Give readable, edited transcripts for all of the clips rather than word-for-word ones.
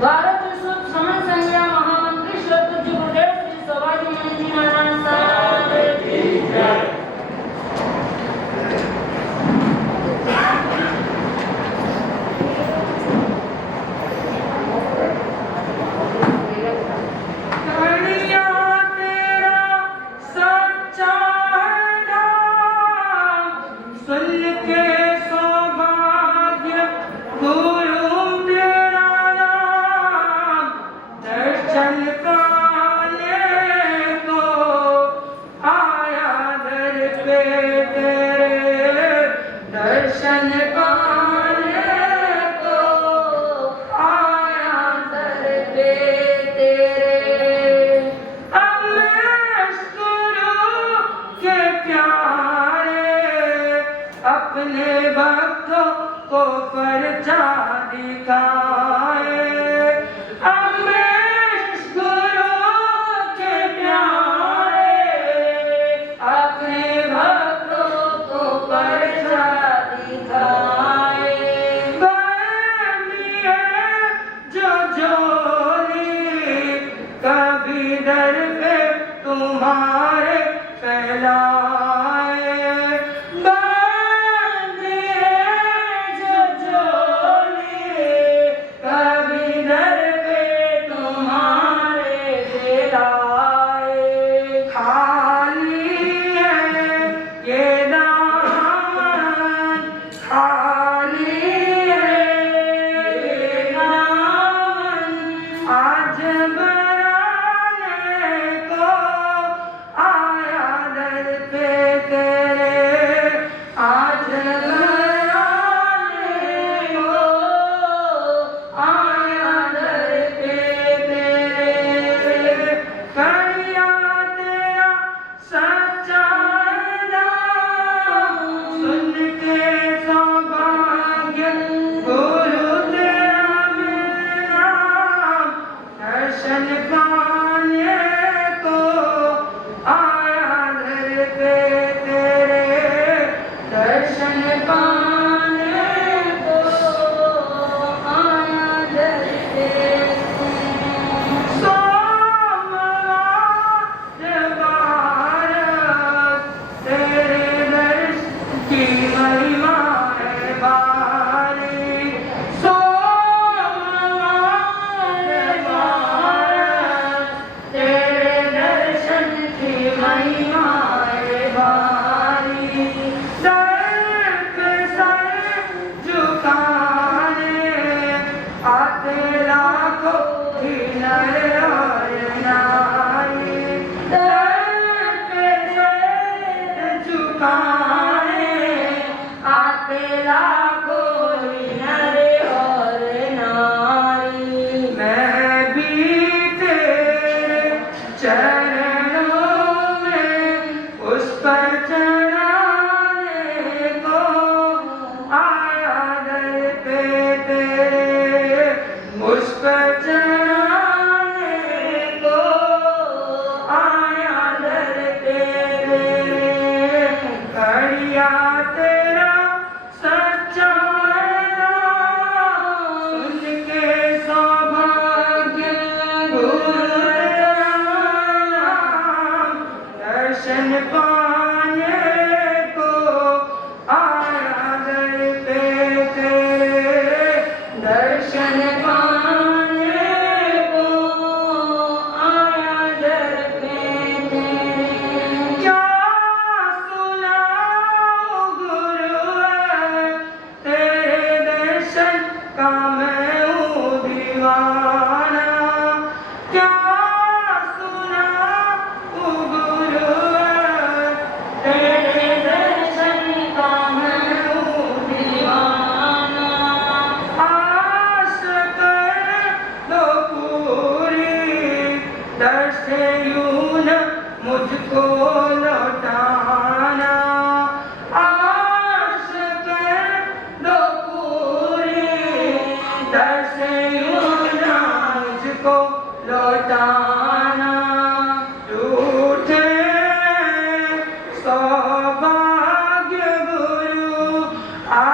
भारत विश्व समन संग्राम महामंत्री श्री गुरुदेव श्री सवाजी मुनि महाराज साहब की जय। अपने भक्तों को परचा दिखाए, अमरीश गुरु के प्यारे अपने भक्तों को परचा दिखाए। गर्मी है जो जोरी कभी दर पे तुम्हारे फैलाए,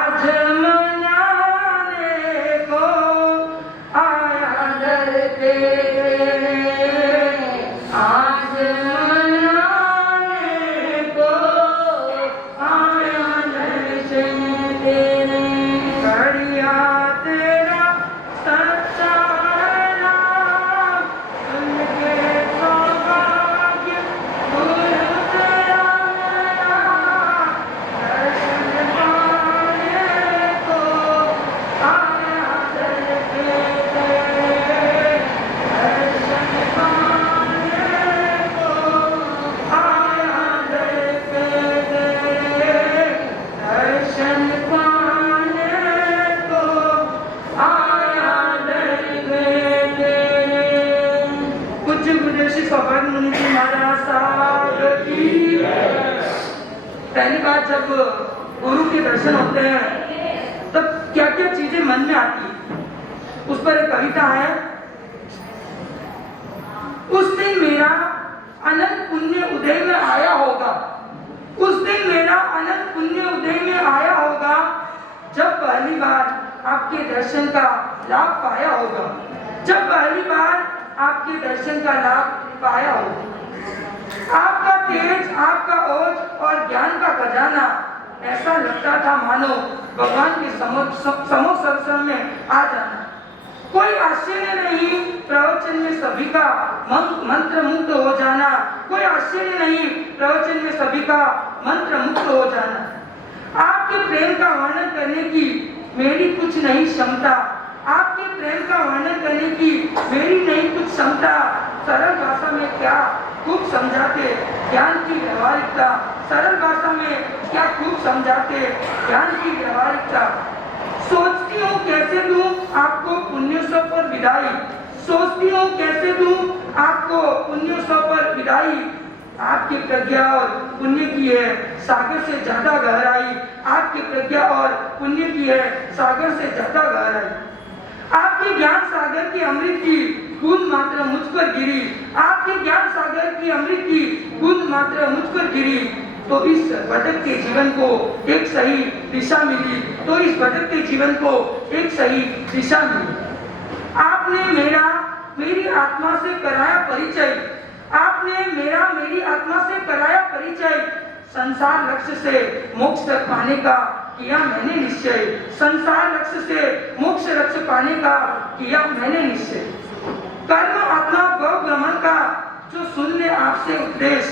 आज मनाने को आया बाद जब गुरु के दर्शन होते हैं तब क्या क्या चीजें मन में आती है, उस पर एक कविता है। उस दिन मेरा अनंत पुण्य उदय में आया होगा, उस दिन मेरा अनंत पुण्य उदय में आया होगा, जब पहली बार आपके दर्शन का लाभ पाया होगा, जब पहली बार आपके दर्शन का लाभ पाया होगा। आपका तेज, आपका ओज और ज्ञान का खजाना, ऐसा लगता था मानो भगवान के समोक्ष अवसर में आ जाना। कोई आश्चर्य नहीं प्रवचन में सभी का मंत्र मुक्त हो जाना, कोई आश्चर्य नहीं प्रवचन में सभी का मंत्र मुक्त हो जाना। आपके प्रेम का वर्णन करने की मेरी कुछ नहीं क्षमता, आपके प्रेम का वर्णन करने की मेरी नहीं कुछ क्षमता। सरल भाषा में क्या खूब समझाते ज्ञान की व्यवहारिकता, सरल भाषा में क्या खूब समझाते ज्ञान की व्यवहारिकता। सोचती हूँ कैसे दूं आपको पुण्योत्सव पर विदाई, सोचती हूँ कैसे दूं आपको पुण्योत्सव पर विदाई। आपकी प्रज्ञा और पुण्य की है सागर से ज्यादा गहराई, आपकी प्रज्ञा और पुण्य की है सागर से ज्यादा गहराई। आपके ज्ञान सागर की अमृत की बूंद मात्र मुझ पर गिरी, आपके ज्ञान सागर की अमृत की बूंद मात्र मुझ पर गिरी, तो इस भटकते जीवन को एक सही दिशा मिली, तो इस भटकते जीवन को एक सही दिशा मिली। आपने मेरी आत्मा से कराया परिचय, आपने मेरी आत्मा से कराया परिचय। संसार लक्ष्य से मोक्ष तक पाने का किया मैंने निश्चय, संसार लक्ष्य से मोक्ष लक्ष्य पाने का किया मैंने निश्चय। कर्म आत्मा भव भ्रमण का जो सुन ले आपसे उपदेश,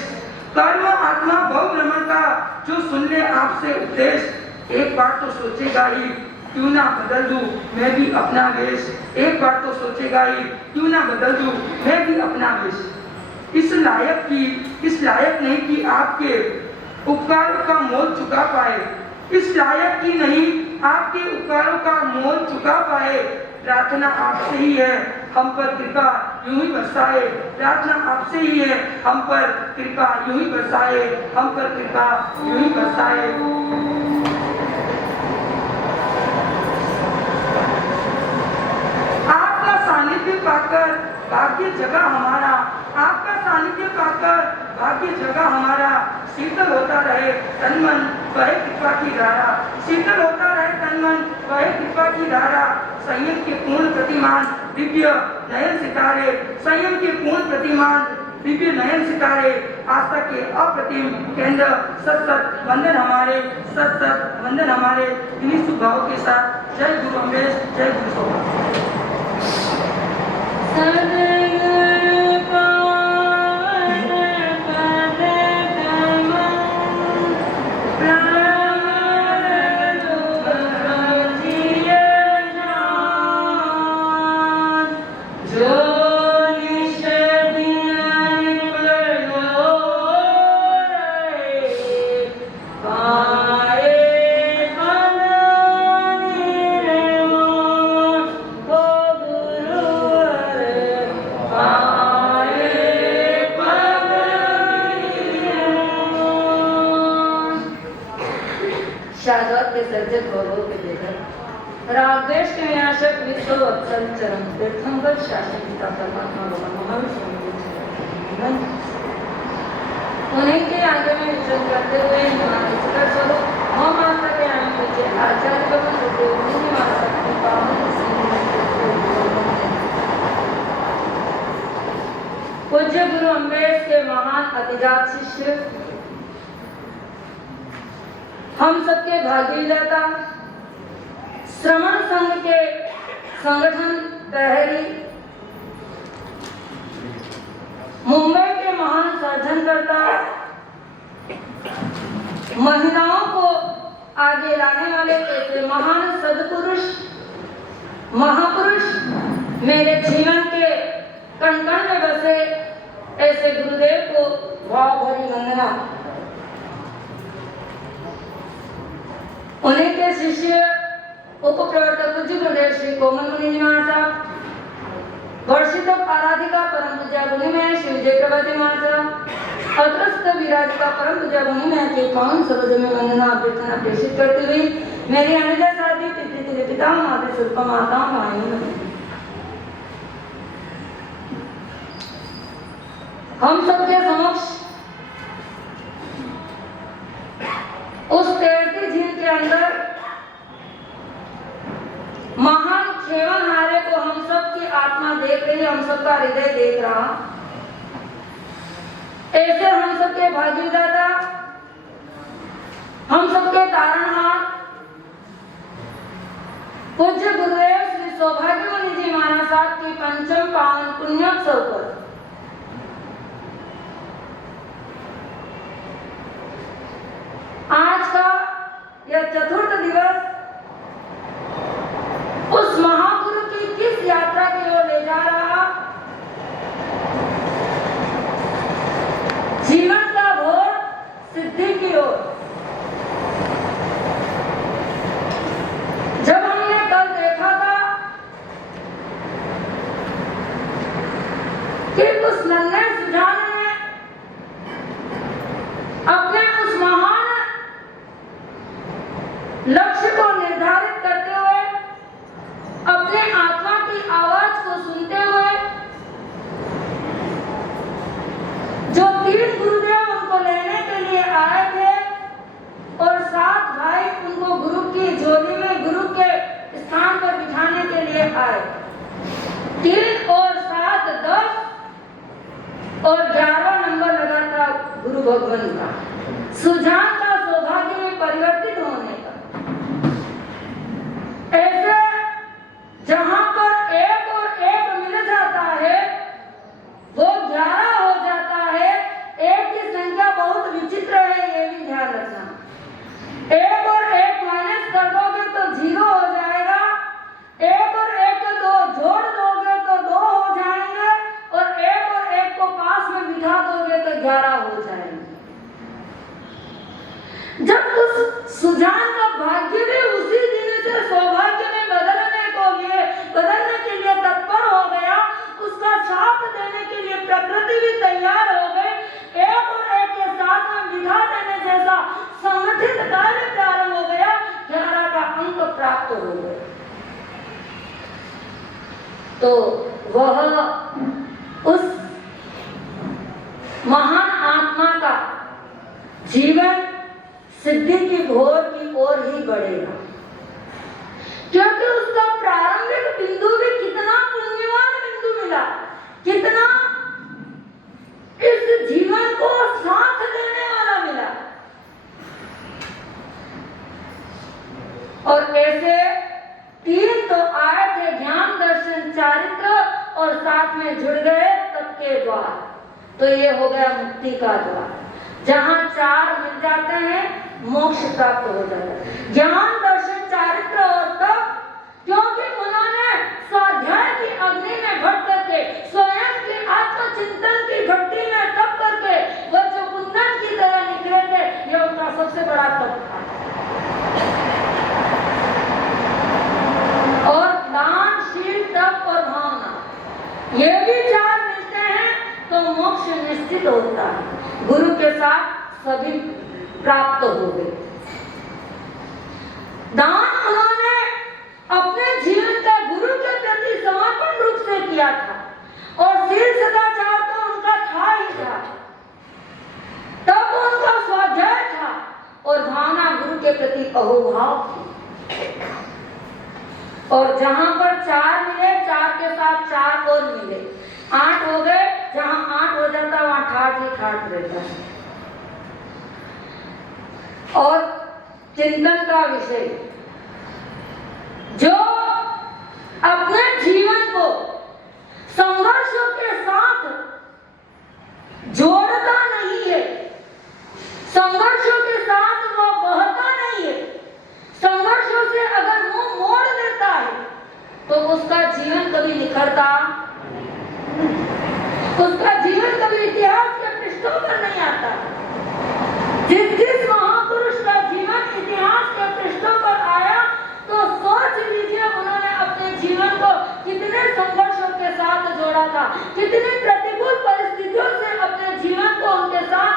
कर्म आत्मा भव भ्रमण का जो सुन ले आपसे उपदेश। एक बार तो सोचेगा ही क्यों ना बदल दूं मैं भी अपना वेश, एक बार तो सोचेगा ही क्यों ना बदल दूं मैं भी अपना वेश। इस लायक नहीं कि आपके उपकारों का मोल चुका पाए, इस लायक की नहीं आपके उपकारों का मोल चुका पाए। प्रार्थना आपसे ही है हम पर कृपा यूं ही बरसाए, प्रार्थना आपसे ही है हम पर कृपा यूं ही बरसाए, हम पर कृपा यूं ही बरसाए। आपका सानिध्य पाकर भाग्य जगा हमारा, आपका सानिध्य पाकर भाग्य जगा हमारा। शीतल होता रहे तन मन वह कृपा की धारा, शीतल होता रहे तन मन वह कृपा की धारा। संयम के पूर्ण प्रतिमान दिव्य नयन सितारे, संयम के पूर्ण प्रतिमान दिव्य नयन सितारे। आस्था के अप्रतिम केंद्र सत सत वंदन हमारे, सत सत वंदन हमारे। इन्हीं सुभाव के साथ जय गुरु अम्बेश, जय गुरु सोमा। रागद्वेष के विनाशक विश्व वत्सल चरम तीर्थंकर शासन पिता परमात्मा भगवान महाविष्णु उन्हीं के आगे में विचरण करते हुए हिमालय स्वरूप मम आस्था के आने पहुंचे आचार्य भगवान सुखदेव मुनि महाराज की पावन पूज्य गुरु अम्बेश के महान अतिजात शिष्य, हम सबके भाग्य विधाता, श्रमण संघ के संगठन प्रहरी, मुंबई के महान सर्जनकर्ता, महिलाओं को आगे लाने वाले ऐसे महान सदपुरुष महापुरुष, मेरे जीवन के कण कण में बसे ऐसे गुरुदेव को भाव भरी वंदना। उन्हीं के शिष्य उप प्रवर्तक पूज्य गुरुदेव श्री कोमल मुनि जी महाराज साहब, वर्षित आराधिका परम पूज्य गुरुदेव श्री विजय प्रभाती महाराज साहब, अत्रस्त विराजिता परम पूजा भूमि में के पावन सरोज में वंदना अभ्यर्थना प्रेषित करती हुई मेरी अनुजा साथी पितृ पिता माता स्वरूप माता भाई हम सबके समक्ष उस तैरती झील के अंदर महान खेवनहारे को हम सब की आत्मा देख रही, हम सबका हृदय देख रहा। ऐसे हम सबके भाग्यदाता, हम सबके तारणहार पूज्य गुरुदेव श्री सौभाग्यवती जी महाराज साहब की पंचम पावन पुण्योत्सव पर आज का यह चतुर्थ दिवस उस महागुरु की किस यात्रा की ओर ले जा रहा, जीवन का घोर सिद्धि की ओर। जब हमने कल देखा था कि उस नन्हे सुजान ने अपने उस महान लक्ष्य को निर्धारित करते हुए अपने आत्मा की आवाज को सुनते हुए जो 3 गुरुदेव उनको लेने के लिए आए थे और 7 भाई उनको गुरु की झोली में गुरु के स्थान पर बिठाने के लिए आए। 3 और 7 10 और 11 नंबर लगा था गुरु भगवान का, सुजान का सौभाग्य में परिवर्तित होने का। ऐसे जहां पर 1 और 1 मिल जाता है वो 11 हो जाता है। 1 की संख्या बहुत विचित्र है, ये भी ध्यान रखना। 1 और 1 माइनस कर दोगे तो 0 हो जाएगा, 1 और 1 को 2 जोड़ दोगे तो 2 हो जाएंगे और 1 और 1 को पास में बिठा दोगे तो 11 हो जाएंगे। जब उस सुजान का भाग्य भी उसी दिन से सौभाग्य में बदलने के लिए तत्पर हो गया, उसका साथ देने के लिए प्रकृति भी तैयार हो गई। 1 और 1 के साथ में बिठा देने जैसा संगठित कार्य प्रारंभ हो गया, 11 का अंक प्राप्त हो गया। तो वह उस महान आत्मा का जीवन सिद्धि की घोर की ओर ही बढ़ेगा, क्योंकि उसका प्रारंभिक बिंदु भी कितना पुण्यवान बिंदु मिला, कितना इस जीवन को साथ देने वाला मिला। और ऐसे 3 तो आए थे, ज्ञान दर्शन चारित्र और साथ में जुड़ गए तप के द्वार। तो ये हो गया मुक्ति का द्वार, जहां 4 मिल जाते हैं मोक्ष प्राप्त हो जाता है। ज्ञान दर्शन चारित्र और तप, क्योंकि उन्होंने स्वाध्याय की अग्नि में भट करके, स्वयं के आत्मचिंतन की भट्टी में तप करके वह जो कुंदन की तरह निकले थे, यह उनका सबसे बड़ा तप था। और दान, शील, तप और भावना, ये भी 4 मिलते हैं तो मोक्ष निश्चित होता है। गुरु के साथ सभी प्राप्त हो गए। दान उन्होंने अपने जीवन का गुरु के प्रति समर्पण रूप से किया था और शील सदाचार तो उनका था ही था, तब उनका स्वाध्याय था और भावना गुरु के प्रति अहोभाव थी। और जहां पर 4 मिले, 4 के साथ 4 और मिले, 8 हो गए। जहां 8 हो जाता वहां ठाठ ही ठाठ रहता है। और चिंतन का विषय, जो अपने जीवन को संघर्षों के साथ जोड़ता नहीं है, संघर्षों के साथ वो बहता नहीं है, संघर्षों से अगर मुंह मोड़ देता है तो उसका जीवन कभी निखरता, उसका जीवन कभी इतिहास के पृष्ठों पर नहीं आता। जिस महापुरुष का जीवन इतिहास के पृष्ठों पर आया तो सोच लीजिए उन्होंने अपने जीवन को कितने संघर्षों के साथ जोड़ा था, कितनी प्रतिकूल परिस्थितियों से अपने जीवन को उनके साथ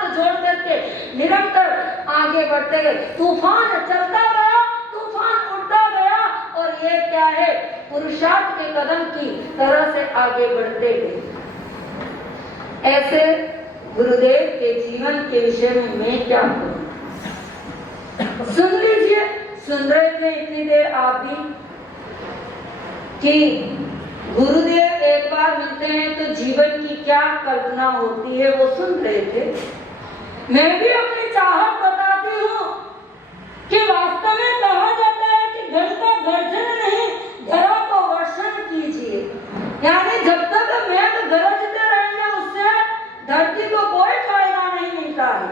बढ़ते गए, तूफान चलता गया, तूफान उड़ता गया, और ये क्या है, पुरुषार्थ के कदम की तरह से आगे बढ़ते गए। ऐसे गुरुदेव के जीवन के विषय में मैं क्या कहूं? सुन लीजिए, सुन रहे थे इतनी देर आप भी कि गुरुदेव एक बार मिलते हैं तो जीवन की क्या कल्पना होती है, वो सुन रहे थे। मैं भी अपनी चाहत बताती हूँ कि वास्तव में कहा जाता है कि घर का गर्जन नहीं, धरा को वर्षण कीजिए। यानी जब तक मेघ गरजते रहेंगे उससे धरती को कोई फायदा नहीं मिलता है।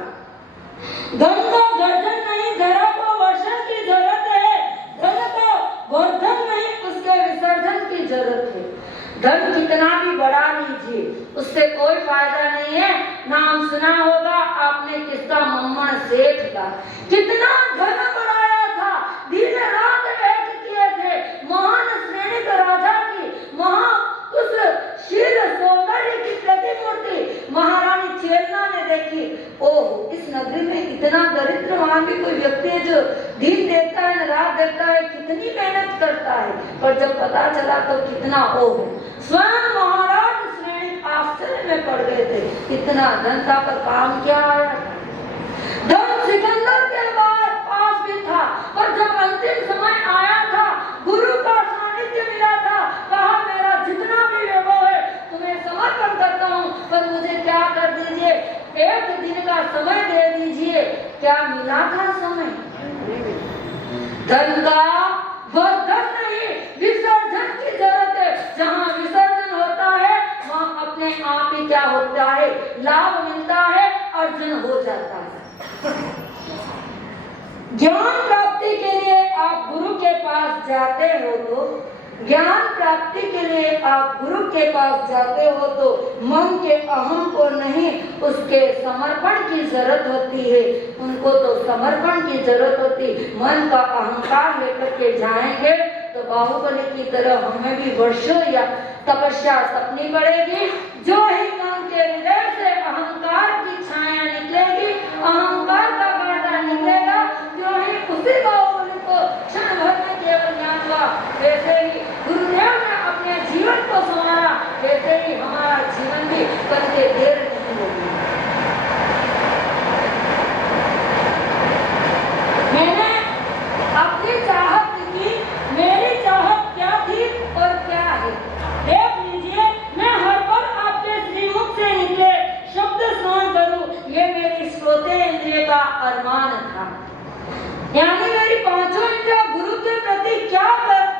धन का गर्जन नहीं, धरा को वर्षण की जरूरत है। धन का वर्धन नहीं, उसके विसर्जन की जरूरत है। धन कितना भी बढ़ा लीजिए, उससे कोई फायदा नहीं है। नाम सुना होगा आपने किसका, मम्मण सेठ का। कितना धन बढ़ाया था, दिन रात एक किए थे। महान श्रेणी का राजा की उस शील सौंदर्य की प्रतिमूर्ति महारानी चेलना ने देखी। ओह, इस नगरी में इतना दरिद्र वहां भी कोई व्यक्ति है जो दिन देखता है, रात देखता है, कितनी मेहनत करता है। पर जब पता चला तो कितना ओह, स्वयं महाराज श्रेणी आश्चर्य में पड़ गए थे। इतना धन था पर काम क्या आया। धन सिकंदर के पास भी था, पर जब अंतिम समय आया था, गुरु का सानिध्य मिला था, कहा मेरा जितना भी वैभव है तुम्हें समर्पण करता हूँ, पर मुझे क्या कर दीजिए, एक दिन का समय दे दीजिए। क्या मिला था समय? धन का वर्धन नहीं, विसर्जन की जरूरत है। जहाँ विसर्जन होता है वहाँ अपने आप ही क्या होता है, लाभ मिलता है, अर्जन हो जाता है। ज्ञान प्राप्ति के लिए आप गुरु के पास जाते हो तो ज्ञान प्राप्ति के लिए आप गुरु के पास जाते हो तो मन के अहम को नहीं, उसके समर्पण की जरूरत होती है। उनको तो समर्पण की जरूरत होती। मन का अहंकार लेकर के जाएंगे तो बाहुबली की तरह हमें भी वर्षों या तपस्या सपनी पड़ेगी। जो ही मन के हृदय से अहंकार की छाया निकलेगी, अहंकार का कांटा निकलेगा, जो ही उसी बाहुबली को क्षण भर में केवल ज्ञान हुआ। वैसे ही गुरुदेव ने अपने जीवन को संवारा, वैसे ही हमारा जीवन भी करके देर नहीं होगी। मैंने अपनी चाहत की, मेरी चाहत क्या थी और क्या है, देख लीजिए। मैं हर पल आपके श्रीमुख से निकले शब्द श्रवण करूं, ये मेरी श्रोते इंद्रिय का अरमान था। यानी मेरी पांचों इंद्रियां गुरु के प्रति क्या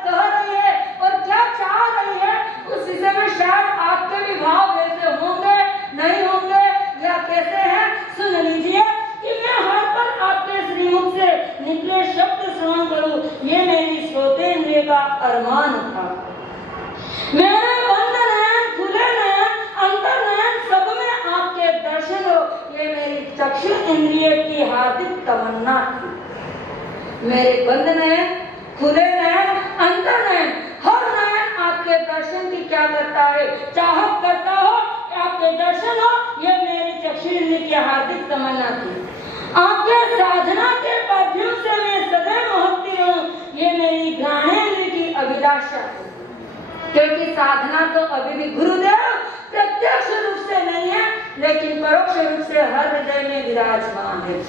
कह रही है और क्या चाह रही है, उस विषय में शायद आपके भी भाव वैसे होंगे, नहीं होंगे, या कैसे हैं, सुन लीजिए कि मैं हर पल आपके श्रीमुख से निकले शब्द श्रवण करूं, ये मेरी श्रोते इंद्रिय का अरमान था। मेरे बंद नयन, खुले नयन, अंतर नयन, सब में आपके दर्शन हो, ये मेरी चक्षु इंद्रिय की हार्दिक तमन्ना थी। मेरे बंद नयन, खुले नयन, अंतर नयन, हर नयन आपके दर्शन की क्या करता है, चाहत करता हो, आपके दर्शन हो, ये मेरी चक्षु इंद्रिय की हार्दिक तमन्ना थी। आपके साधना के परफ्यूम से मैं सदैव महकती हूँ, ये मेरी घ्राणेंद्रिय की अभिलाषा है। क्योंकि साधना तो अभी भी गुरुदेव प्रत्यक्ष रूप से नहीं है, लेकिन परोक्ष रूप से हर हृदय में विराजमान है।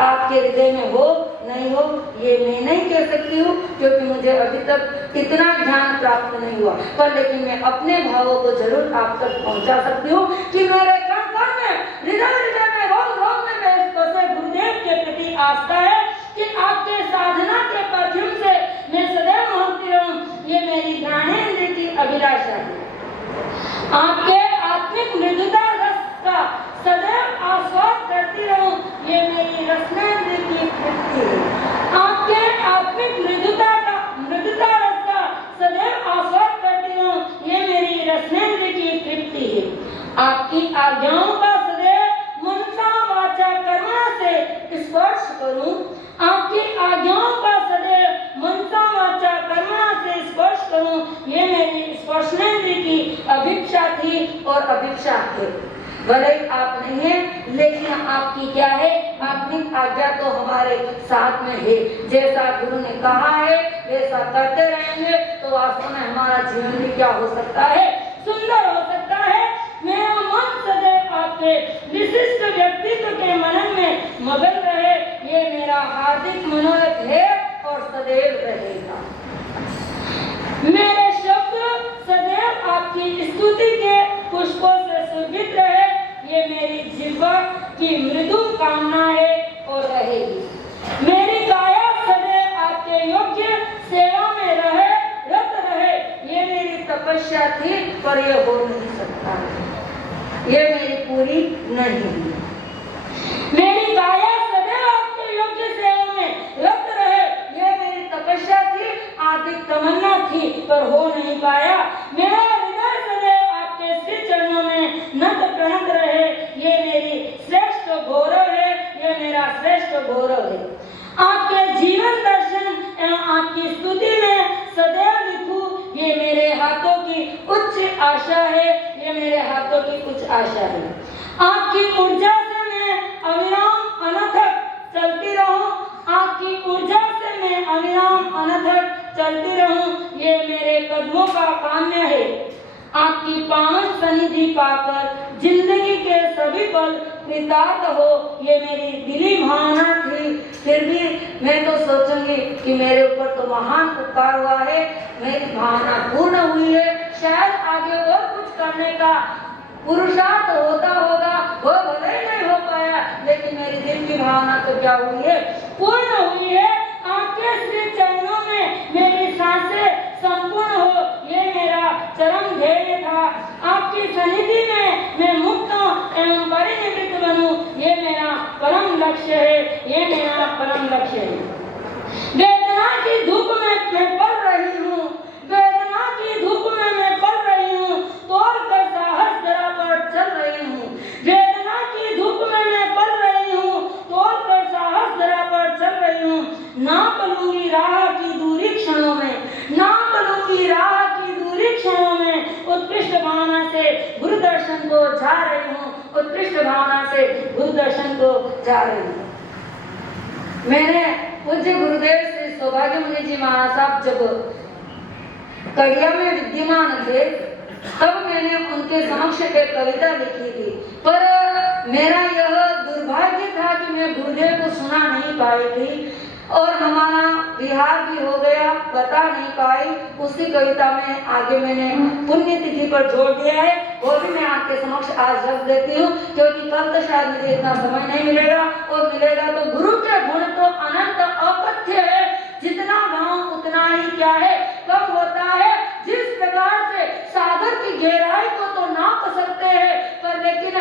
आपके हृदय में हो नहीं हो ये मैं नहीं कह सकती हूँ, क्योंकि मुझे अभी तक इतना ज्ञान प्राप्त नहीं हुआ, पर लेकिन मैं अपने भावों को जरूर आप तक पहुँचा सकती हूँ कि मेरे कण कण में, हृदय में, रोम रोम में मेरे बसे गुरुदेव के प्रति आस्था है कि आपके साधना के परफ्यूम से मैं सदैव महकती रहूं, ये मेरी घ्राणेंद्रिय की अभिलाषा है। आपके आत्मिक मृदुता रस का सदैव आस्वाद करती रहूं, ये मेरी रसनेंद्रिय की तृप्ति है। आपके आत्मिक मृदुता रस का सदैव आस्वाद करती रहूं, ये मेरी रसनेंद्रिय की तृप्ति है। आपकी आज्ञाओं का सदैव मनसा वाचा कर्मणा से स्पर्श करूं, आपकी आज्ञाओं का सदैव मनसा वाचा कर्मणा से स्पर्श करूं, ये मेरी स्पर्शनेंद्रिय की अभिप्सा थी और अभिप्सा है। भले आप नहीं है, लेकिन आपकी क्या है, आपकी शाब्दिक आज्ञा तो हमारे साथ में है। जैसा गुरु ने कहा है वैसा करते रहेंगे तो वास्तव में हमारा जीवन भी क्या हो सकता है, सुंदर हो सकता है। मेरा मन सदैव आपके विशिष्ट व्यक्तित्व के मनन में मगन रहे, ये मेरा हार्दिक मनोरथ है और सदैव रहेगा। मेरे शब्द सदैव आपकी स्तुति के पुष्पों से सुरभित रहे, ये मेरी जिह्वा की मृदु कामना है और रहेगी। मेरी काया सदैव आपके योग्य सेवा में रहे, रत रहे, ये मेरी तपस्या थी पर ये हो नहीं सकता, ये मेरी पूरी नहीं है। मेरी काया सदैव आपके योग्य सेवा में रत रहे, ये मेरी तपस्या थी, आदि तमन्ना थी पर हो नहीं पाया। मेरा हृदय सदैव आपके श्री चरणों में नत प्रणत रहे, ये मेरी श्रेष्ठ गौरव है, ये मेरा श्रेष्ठ गौरव है। आपके जीवन दर्शन एवं आपकी स्तुति में सदैव लिखूं, ये मेरे हाथों की उच्च आशा है, ये मेरे हाथों की उच्च आशा है। आपकी ऊर्जा से मैं अविराम अनथक चलती रहूं, आपकी ऊर्जा से मैं अविराम अनथक चलती रहूं, ये मेरे कदमों का काम्य है। आपकी पावन सनिधि पाकर जिंदगी के सभी पल कृतार्थ हो, ये मेरी दिली भावना थी। फिर भी मैं तो सोचूंगी कि मेरे ऊपर तो महान उपकार हुआ है, मेरी भावना पूर्ण हुई है। शायद आगे और कुछ करने का पुरुषार्थ होता होगा, वो भले ही नहीं हो पाया, लेकिन मेरी दिल की भावना तो क्या हुई है, पूर्ण हुई है। आपके श्री चरणों में मेरी सांसें संपूर्ण हो, ये मेरा चरम ध्येय था। आपकी सनिधि में मैं मुक्त एवं परिनिवृत्त बनूं, ये मेरा परम लक्ष्य है, ये मेरा परम लक्ष्य है। वेदना की धूप में मैं पड़ रही हूँ, वेदना की धूप में मैं पड़ रही हूँ, तोड़ कर साहस धरा पर चल रही हूँ। वेदना की धूप में मैं पड़ रही हूँ, तोड़ कर साहस धरा पर चल रही हूँ। नाप लूंगी राह की दूरी क्षणों में, नाप लूंगी राह की दूरी क्षणों में, उत्कृष्ट भावना से गुरु दर्शन को जा रही हूँ, उत्कृष्ट भावना से गुरु दर्शन को जा रही हूँ। मैंने पूज्य गुरुदेव श्री सौभाग्य मुनि जी महाराज साहब जब कड़िया में विद्यमान थे, तब मैंने उनके समक्ष एक कविता लिखी थी, पर मेरा यह दुर्भाग्य था कि मैं गुरुदेव को सुना नहीं पाई थी और हमारा विहार भी हो गया, बता नहीं पाई। उसी कविता में आगे मैंने पुण्यतिथि पर जोड़ दिया है, वो भी मैं आपके समक्ष आज रख देती हूँ, क्योंकि कल तो शायद मुझे इतना समय नहीं मिलेगा, और मिलेगा तो गुरु के गुण तो अनंत अपथ्य है, जितना गाँव उतना ही क्या है, कम होता है। जिस प्रकार से सागर की गहराई को तो नाप सकते हैं, पर लेकिन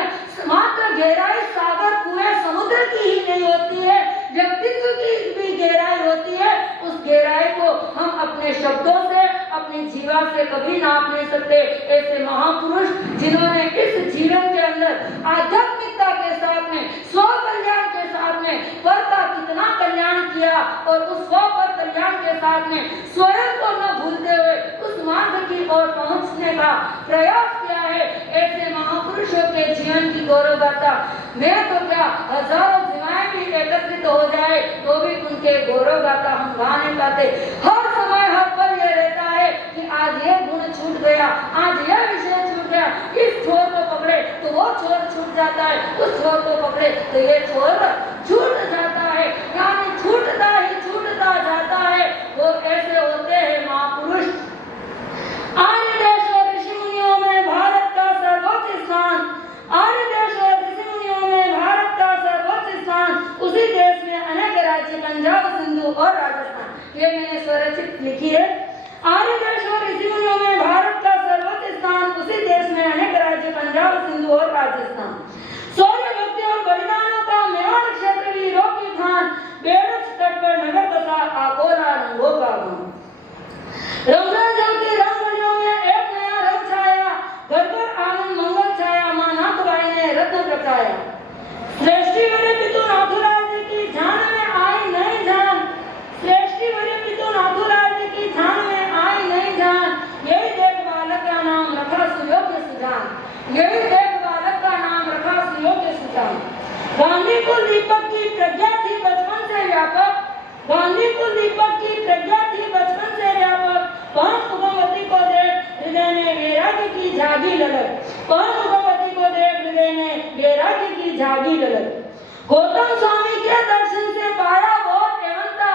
मात्र गहराई सागर कुएं समुद्र की ही नहीं होती है, व्यक्तित्व की भी गहराई होती है। उस गहराई को हम अपने शब्दों से, अपनी जीवा से कभी नाप नहीं सकते। ऐसे महापुरुष जिन्होंने इस जीवन के अंदर आध्यात्मिकता के साथ में, स्व कल्याण के साथ में पर का कितना कल्याण किया, और उस स्व पर कल्याण के साथ में स्वयं को न भूलते हुए उस मार्ग की ओर पहुंचने का प्रयास किया है, ऐसे महापुरुषों के जीवन की गौरव गाथा मैं तो क्या हजारों जीवाएं भी एकत्रित हो जाए तो भी उनके गौरव गाथा हम गा नहीं पाते। हर समय हर पल ये रहता है कि आज ये गुण छूट गया, आज यह विषय छूट गया, इस छोर को पकड़े तो वो छोर छूट जाता है, उस छोर को पकड़े तो ये छोर छूट जाता है, यानी छूटता ही छूटता जाता है। वो ऐसे होते हैं महापुरुष। आर्य देश और ऋषि मुनियों में भारत का सर्वोच्च स्थान, आर्य देश और ऋषि मुनियों में भारत का सर्वोच्च स्थान, उसी देश में अनेक राज्य, पंजाब, सिंधु और राजस्थान। ये मैंने स्वरचित लिखी है। आर्य देश और ऋषि मुनियों में भारत का सर्वोच्च स्थान, उसी देश में अनेक राज्य, पंजाब, सिंधु और राजस्थान। शौर्य, भक्ति और बलिदानों का मेवाड़ क्षेत्र वीरों की खान, बेड़च तट पर नगर तथा आकोरा रंगों का वन। रंगजल के रंगोलियों में एक नया रंग छाया, घर घर आनंद मंगल छाया, मां नाथबाई ने रत्न प्रकाया। श्रेष्ठी वरे पितु नाथुराज की जान में आई नई जान, श्रेष्ठी वरे पितु नाथुराज की जान में आई नई जान, यही देख बालक का नाम रखा सुयोग्य सुजान, यही देख बालक का नाम रखा सुयोग्य सुजान। गांधी को दीपक की प्रज्ञा प्रज्ञा थी बचपन से व्यापक, पवन मुखमती को देख हृदय में वैराग्य की जागी ललक, पवन मुखमती को देख हृदय में वैराग्य की जागी ललक। गौतम स्वामी के दर्शन से पाया बहुत एवंता,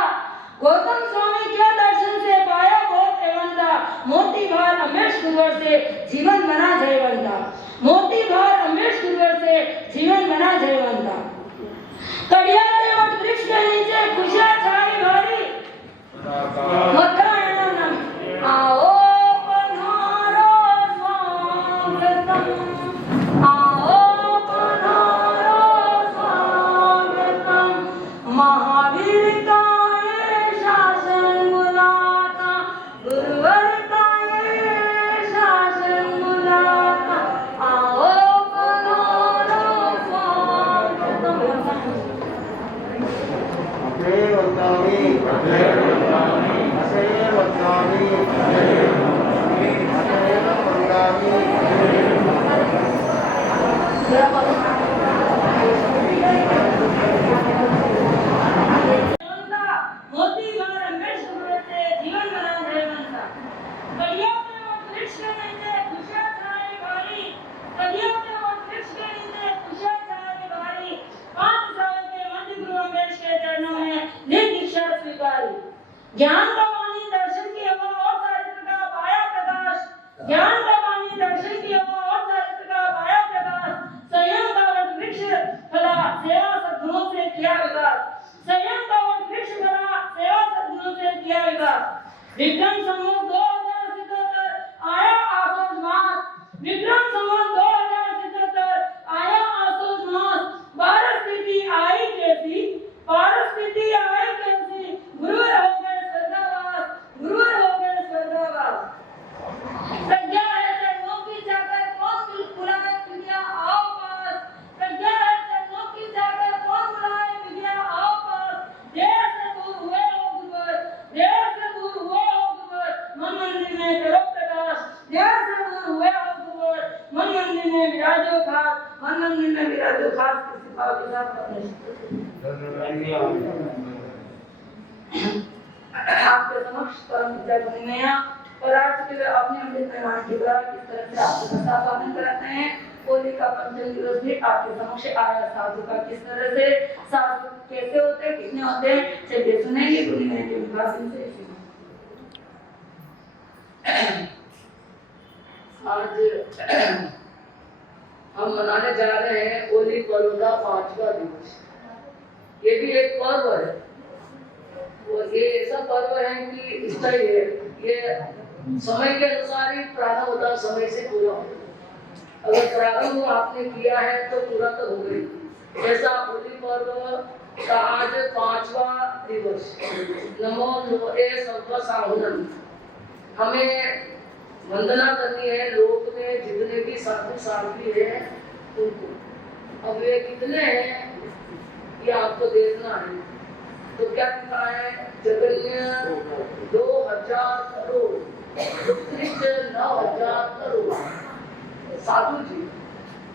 गौतम स्वामी के दर्शन से पाया बहुत एवंता, मोती भार अमेश गुरुवर से जीवन बना जयवंता, मोती भार अमेश गुरुवर से जीवन बना जयवंता। कड़िया के वट वृक्ष के नीचे खुशियां छाई भारी, मथुरायणम आओ पधारो स्वागतम, आओ पधारो स्वागतम, महावीर का ये शासन बुलाता, गुरुवर का ये शासन बुलाता, आओ पधारो स्वागतम। मोती भार अमेश गुरुवर से जीवन बना जयवंता। कड़िया के वट वृक्ष के नीचे खुशियां छाई भारी, कड़िया के वट वृक्ष के नीचे खुशियां छाई भारी, 5 साल के मध्य गुरु अमेश के चरणों में निज दीक्षा स्वीकारी। ज्ञान का पानी दर्शन की हवा और चारित्र का पाया प्रकाश, ज्ञान का पानी दर्शन की हवा और चारित्र का पाया प्रकाश, संयम का वट वृक्ष फला सेवा सद्गुणों से किया विकास, संयम का वट वृक्ष फला सेवा सद्गुणों से किया विकास। विक्रम संवत 2077 आया आसोज मास, विक्रम संवत 2077 आया आसोज मास, पारस तिथि आई कैसी, पारस तिथि आई कैसी, गुरुवर हो गए स्वर्गवास, गुरुवर हो गए स्वर्गवास। प्रज्ञा है चरणों की चाकर कौन बुलाए विद्या आओ पास, प्रज्ञा है चरणों की चाकर कौन बुलाए विद्या आओ पास। देर से दूर हुए हो गुरुवर, देर से दूर हुए हो गुरुवर, मन मंदिर में करो प्रकाश, देर से दूर हुए हो गुरुवर, मन मंदिर में विराजो खास, मन मंदिर में विराजो खास। किसी भाव के साथ आपके समक्ष परम विद्या गुरुमैया और आज के अपने अमृत मेहमान के द्वारा किस तरह से आपको संस्थापन कराते हैं। होली का पंचम दिवस भी आपके समक्ष आया। साधु का किस तरह से, साधु कैसे होते हैं, कितने होते हैं, चलिए सुनेंगे गुरुमैया के भाषण से। आज हम मनाने जा रहे हैं होली पर्व का 5वां दिवस। ये भी एक पर्व है और ये ऐसा पर्व है कि इसका ये समय के अनुसार ही प्रारंभ होता, समय से पूरा होता। अगर प्रारंभ आपने किया है तो पूरा तो हो गई। ऐसा होली पर्व का आज 5वां दिवस। नमो लोके सर्वसाहुनम, हमें वंदना करनी है लोक में जितने भी साधु साध्वी है उनको। अब वे कितने हैं ये आपको देखना है। तो क्या लिखा है, जगन्य 2000 करोड़, उत्कृष्ट 9000 करोड़ साधु जी,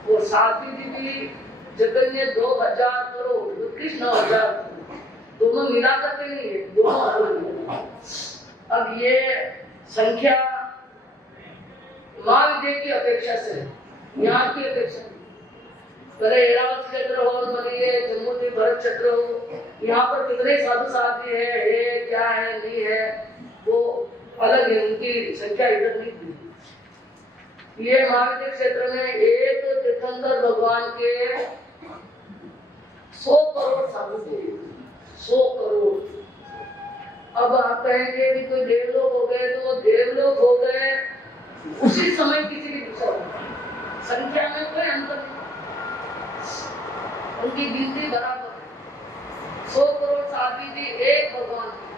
वो साध्वी जी भी जगन्य 2000 करोड़, उत्कृष्ट 9000 करोड़, दोनों मिला करके नहीं है, दोनों अलग। अब ये संख्या महाविद्या की अपेक्षा से, यहाँ की अपेक्षा पहले एरावत क्षेत्र हो, बनिए जम्मू के भरत क्षेत्र हो, यहाँ पर कितने साधु साध्वी है क्या है नहीं है वो अलग है, उनकी संख्या इधर नहीं थी। ये महाविद्या क्षेत्र में एक तीर्थंकर भगवान के 100 करोड़ साधु थे, 100 करोड़। अब आप कहेंगे कि कोई देवलोक हो गए, तो देवलोक हो गए उसी समय किसी की दिशा संख्या में कोई अंतर नहीं, उनकी गिनती बराबर है। 100 करोड़ साध्वी थी एक भगवान की,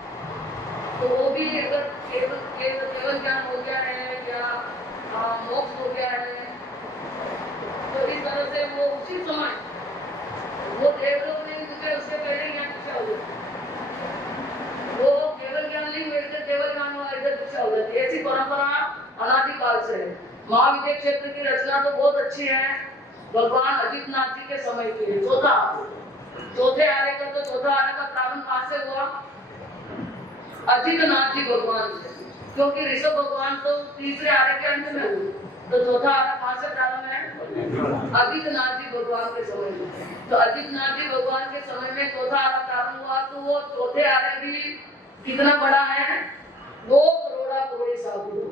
तो वो भी अगर केवल ज्ञान हो गया है या मोक्ष हो गया है, तो इस तरह से वो उसी समय वो देवलोक नहीं दिखे, उससे पहले ज्ञान दिशा हो जाती, वो केवल ज्ञान नहीं हुए, केवल ज्ञान हुआ इधर दिशा हो जाती। ऐसी परंपरा अनादिकाल से है। महाविद्या क्षेत्र की रचना तो बहुत अच्छी है, भगवान अजितनाथ जी के समय की है। चौथे आर्य का तो चौथा आर्य का प्रारंभ कहाँ से हुआ? अजितनाथ जी भगवान से, क्योंकि ऋषभ भगवान तो तीसरे आरे के अंत में हुए, तो चौथा आरा कहाँ से प्रारंभ है? अजितनाथ जी भगवान के समय में। तो अजितनाथ जी भगवान के समय में चौथा आरा प्रारंभ हुआ, तो वो चौथे आरे भी कितना बड़ा है? 2 करोड़ सागरों।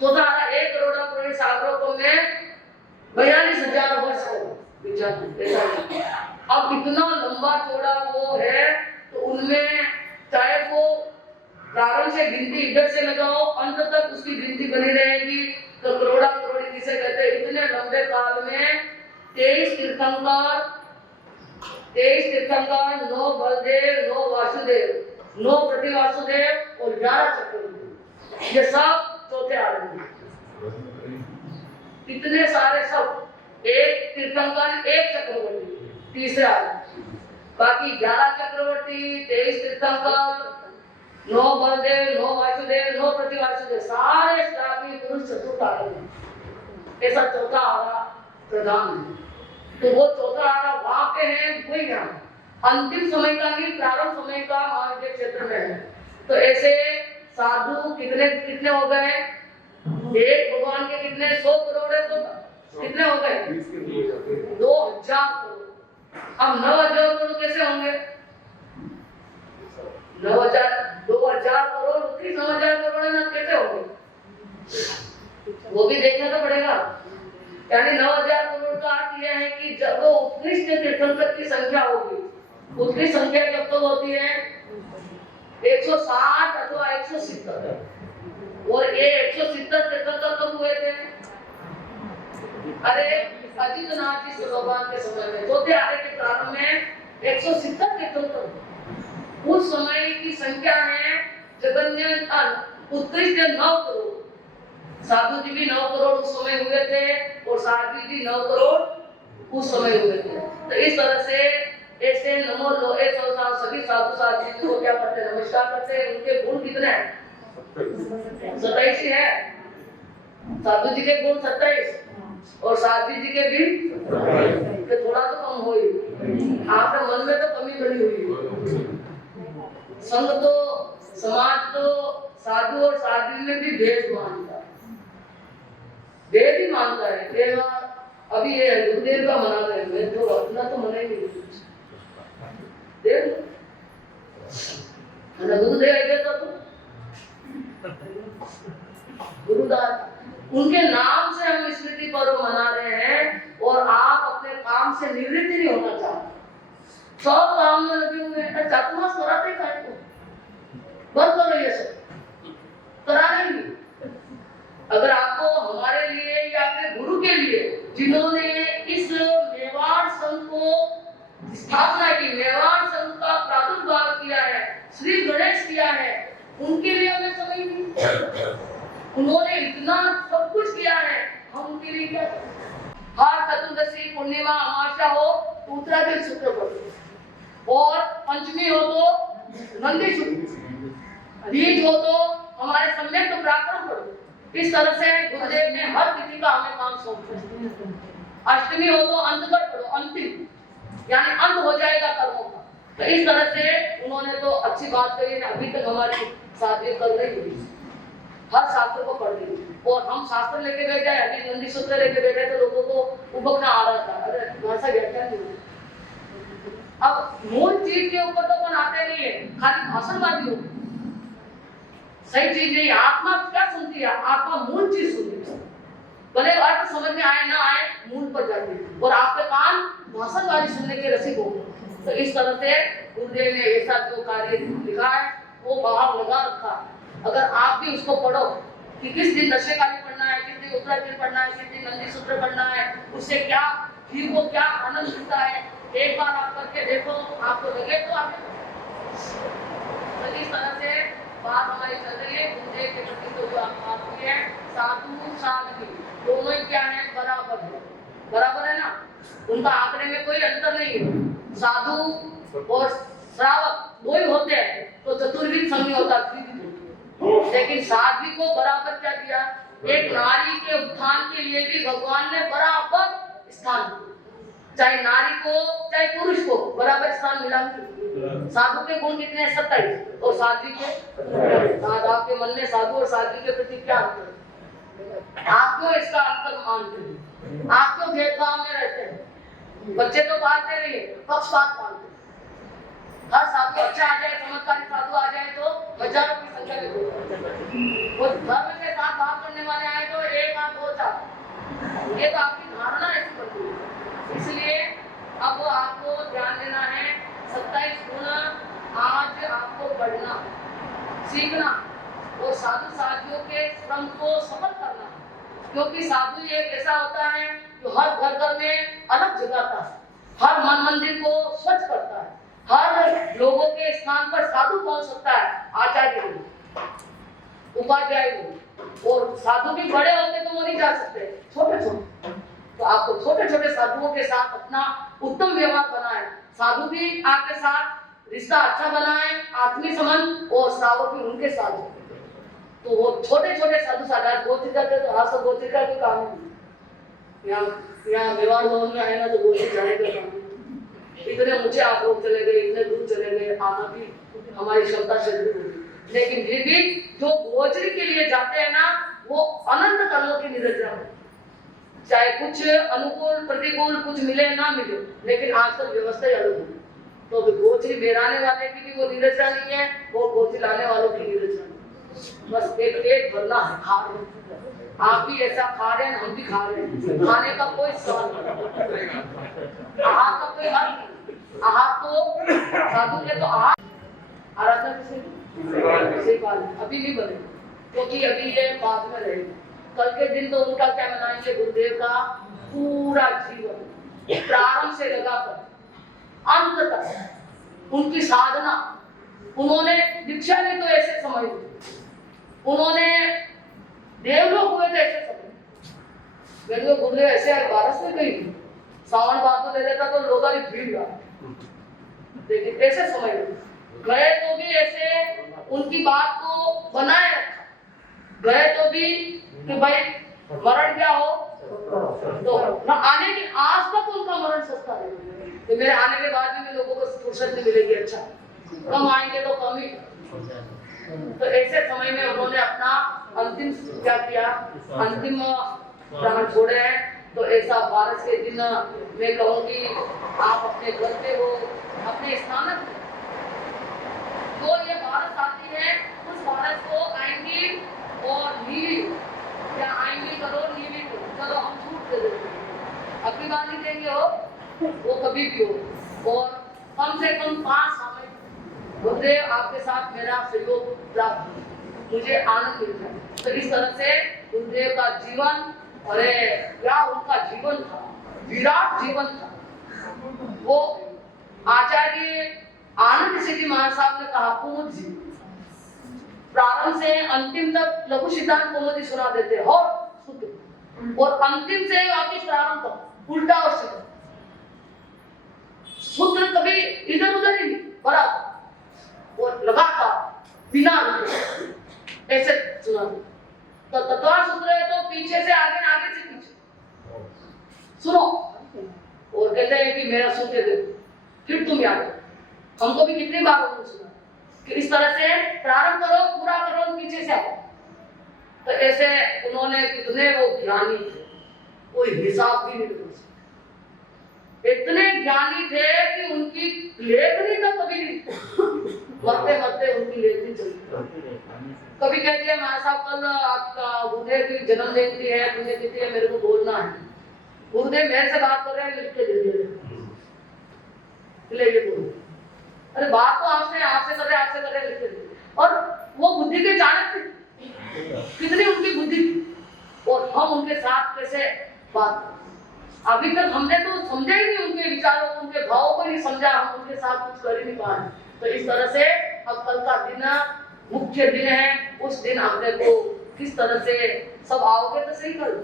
चौथा आरा 1 करोड़ सागरों को में 42,000 वर्ष अब इतना लंबा चौड़ा वो है, तो उनमें चाहे वो प्रारंभ से गिनती इधर से लगाओ अंत तक उसकी गिनती बनी रहेगी, तो करोड़ा करोड़ी किसे कहते हैं? इतने लंबे काल में 23 तीर्थंकर, 9 बलदेव, 9 वासुदेव, 9 प्रतिवासुदेव और 11 चक्रवर्ती, ये सब चौथे आरे में। इतने सारे सब, 1 तीर्थंकर, 1 चक्रवर्ती, तीसरे आरे। बाकी 11 चक्रवर्ती, 23 तीर्थंकर, 9 बलदेव, 9 वासुदेव, 9 प्रतिवासुदेव, सारे श्रावी पुरुष चतुर्थ आरे में। ऐसा चौथा आरा प्रधान है। तो वो चौथा आरा वहां पे है, वही यहाँ अंतिम समय का नहीं, प्रारंभ समय का महाविद्य क्षेत्र में है। तो ऐसे साधु कितने कितने हो गए? एक भगवान के कितने 100 करोड़ है, तो कितने हो गए? 2000 करोड़। अब 9000 करोड़ कैसे होंगे? 2000 करोड़ 30,000 करोड़ ना, कैसे होंगे? वो भी देखना तो पड़ेगा। यानी 9000 करोड़ का अर्थ यह है कि जब वो उत्कृष्ट तीर्थंकर की संख्या होगी, उत्कृष्ट संख्या कब तक होती है? 160 अथवा 170, और ये 170 तीर्थंकर कब हुए थे? अरे अजितनाथ जी भगवान के समय में, चौथे आरे के प्रारंभ में 170 तीर्थंकर। उस समय की संख्या है जगन्य उत्कृष्ट 9 करोड़। साधु जी भी 9 करोड़ उस समय हुए थे, और साध्वी जी 9 करोड़ उस समय हुए थे। तो इस तरह से ऐसे नमो लोहे सभी साधु साध्वी जी को क्या करते हैं? नमस्कार करते हैं। उनके गुण कितने हैं? 27 ही है। साधु जी के गुण 27 और साध्वी जी के भी तो थोड़ा तो कम हो ही, आपके मन में तो कमी बनी हुई। संघ तो, समाज तो साधु और साध्वी में भी भेद मानता है, भेद ही मानता है। अभी ये गुरुदेव का मना रहे हैं, तो अपना तो मना ही नहीं। गुरुदेव है तो गुरुदास, उनके नाम से हम स्मृति पर्व मना रहे हैं, और आप अपने काम से निवृत्त नहीं होना चाहते, सब काम में लगे हुए हैं। चातुर्मास कराते हैं को बंद करो, ये सब करा नहीं। अगर आपको हमारे लिए या अपने गुरु के लिए, जिन्होंने इस मेवाड़ संघ को स्थापना की, मेवाड़ संघ का प्रादुर्भाव किया है, श्री गणेश किया है, उनके लिए हमें समय नहीं। उन्होंने इतना सब कुछ किया है, हम उनके लिए क्या करें? हर चतुर्दशी, पूर्णिमा, अमावस्या हो तो उत्तरायण शुक्र पड़ो, और पंचमी हो तो नंदी शुक्र, बीज हो तो हमारे सम्यक तो पराक्रम पड़ो। इस तरह से गुरुदेव ने हर तिथि का हमें काम सौंपा। अष्टमी हो तो अंतकर पड़ो, अंतिम यानी अंत हो जाएगा कर्मों का। तो इस तरह से उन्होंने तो अच्छी बात कही ना, अभी तक हमारी शादी कर रही है, हर शास्त्र को पढ़ ली, और हम शास्त्र लेके बैठे, अभी नंदी सूत्र लेके बैठे तो लोगों को उबकना आ रहा था, अरे भाषा व्याख्या नहीं। अब मूल चीज के ऊपर तो अपन आते नहीं है, खाली भाषणबाजी हो, सही चीज नहीं। आत्मा क्या सुनती है? आत्मा मूल चीज सुनती है, भले अर्थ समझ में आए ना आए, मूल पर जाती है, और आपके कान भाषणबाजी सुनने के रसिक हो। तो इस तरह से गुरुदेव ने ऐसा जो कार्य लिखा है वो बाहर लगा रखा है। अगर आप भी उसको पढ़ो कि किस दिन दशकाली पढ़ना है, किस दिन उत्तरायण पढ़ना है, किस दिन नंदी सूत्र पढ़ना है, उससे क्या जीव को क्या आनंद मिलता है, एक बार आप करके देखो, आपको लगे तो आप। तो इस तरह से बात हमारी चल रही है। गुरुदेव के प्रति तो जो बात हुई है, साधु साध्वी दोनों ही क्या है? बराबर है, बराबर है ना, उनका आंकड़े में कोई अंतर नहीं है। साधु और श्रावक दो ही होते हैं, तो चतुर्विध संघ होता है, लेकिन साध्वी को बराबर क्या दिया? एक नारी के उत्थान के लिए भी भगवान ने बराबर स्थान दिया। चाहे नारी को चाहे पुरुष को बराबर स्थान मिला। साधु के गुण कितने हैं? 27। और साध्वी के? आपके मन में साधु और साध्वी के प्रति क्या अंतर है? आप क्यों इसका अंतर मानते हैं? आप क्यों भेदभाव में रहते हैं? बच्चे तो पालते नहीं, पक्षपात पालते। हर साधु अच्छा आ जाए, चमत्कारी साधु आ जाए तो हजारों की संख्या में वो धर्म के साथ बात करने वाले आए तो 1 आध 2 4। ये तो आपकी धारणा ऐसी बनती है। इसलिए अब आपको ध्यान देना है, 27 गुण आज आपको पढ़ना सीखना और साधु साथियों के श्रम को सफल करना। क्योंकि साधु एक ऐसा होता है जो हर घर घर में अलग जगाता है, हर मन मंदिर को स्वच्छ करता है, हर लोगों के स्थान पर साधु पहुंच सकता है। आचार्य लोग, उपाध्याय लोग, और साधु भी बड़े होते तो वो नहीं जा सकते, छोटे छोटे। तो आपको छोटे छोटे साधुओं के साथ अपना उत्तम व्यवहार बनाए, साधु भी आपके साथ रिश्ता अच्छा बनाए, आत्मीय संबंध, और श्रावक भी उनके साथ हो। तो वो छोटे छोटे साधु साधारण गोत्रिका के तो सब गोत्रिका के काम है। यहाँ व्यवहार भवन में आएगा तो गोत्री जाने का काम। इतने ऊंचे आप लोग चले गए, इतने दूर चले गए, आना भी हमारी क्षमता से दूर होगी। लेकिन फिर भी जो गोचरी के लिए जाते हैं ना, वो अनंत कर्मों की निरंजन है। चाहे कुछ अनुकूल प्रतिकूल कुछ मिले ना मिले, लेकिन आजकल व्यवस्था ही अलग है। तो गोचरी बेराने वाले की भी वो निरंजन नहीं है, वो गोचरी लाने वालों की निरंजन। बस एक पेट भरना है, खा रहे। आप भी ऐसा खा रहे हैं, हम भी खा रहे हैं। खाने का कोई सवाल नहीं, आहार का कोई हल नहीं। आहार तो साधु के तो आहार आराधना किसी अभी नहीं बने, क्योंकि अभी ये बाद में रहेगी। कल के दिन तो उनका क्या मनाएंगे? गुरुदेव का पूरा जीवन प्रारंभ से लगाकर अंत तक उनकी साधना। उन्होंने दीक्षा ली तो ऐसे समझ, उन्होंने देवलोक हुए तो ऐसे समझ। गुरुदेव ऐसे बारस में गई, सावन बातों ले लेता तो लोगों की भीड़ रहा, लेकिन ऐसे समझ गए तो भी ऐसे उनकी बात को बनाए रखा। गए तो भी कि भाई मरण क्या हो तो ना आने की आज तक उनका मरण सस्ता है कि मेरे आने के बाद भी लोगों को फुर्सत नहीं मिलेगी। अच्छा, कम आएंगे तो कम ही। तो ऐसे समय में उन्होंने अपना अंतिम क्या किया? अंतिम प्राण छोड़े हैं। तो ऐसा बारिश के दिन मैं कहूँगी आप अपने घर पे हो, अपने स्थान पे जो ये बारिश आती है उस बारिश को आएंगी और नीली या आएंगी करो नीली करो, चलो हम छूट दे देते हैं, अपनी बात नहीं देंगे हो वो कभी भी हो। और कम से कम 5 समय गुरुदेव आपके साथ मेरा सहयोग प्राप्त, मुझे आनंद मिल जाए। तो इस तरह से गुरुदेव का जीवन, अरे क्या उनका जीवन था, विराट जीवन था। वो आचार्य आनंद सिद्धि महाराज साहब ने कहा कुमुद जी, प्रारंभ से अंतिम तक लघु सिद्धांत कुमुद सुना देते हो शुद्ध, और अंतिम से वापिस प्रारंभ तक उल्टा और सीधा, सूत्र कभी इधर उधर ही बराबर और लगातार बिना रुके ऐसे सुना। तो तत्वार सूत्र है तो पीछे से आगे, आगे से पीछे सुनो, और कहते हैं कि मेरा सुनते देखो फिर तुम याद। हमको भी कितनी बार उन्होंने सुना कि इस तरह से प्रारंभ करो, पूरा करो, पीछे से आओ। तो ऐसे उन्होंने कितने वो ज्ञानी थे, कोई हिसाब भी नहीं कर सकते। इतने ज्ञानी थे कि उनकी लेखनी तक कभी नहीं, मरते मरते उनकी लेखनी चलती। कभी कह दिया महाराज साहब कल आपका गुरुदेव की जन्म जयंती है, पुण्यतिथि है, मेरे को बोलना है। गुरुदेव मेरे से बात कर रहे हैं, लिख के दे दिए, ये बोलो। अरे बात तो आपसे कर रहे लिख के दे। और वो बुद्धि के चाणक्य थे, कितनी उनकी बुद्धि थी, और हम उनके साथ कैसे बात। अभी तक हमने तो समझा ही नहीं उनके विचारों को, उनके भावों को नहीं समझा, हम उनके साथ कुछ कर ही नहीं पाए। तो इस तरह से अब कल का दिन मुख्य दिन है, उस दिन अपने को किस तरह से सब आओगे तो सही कर दो,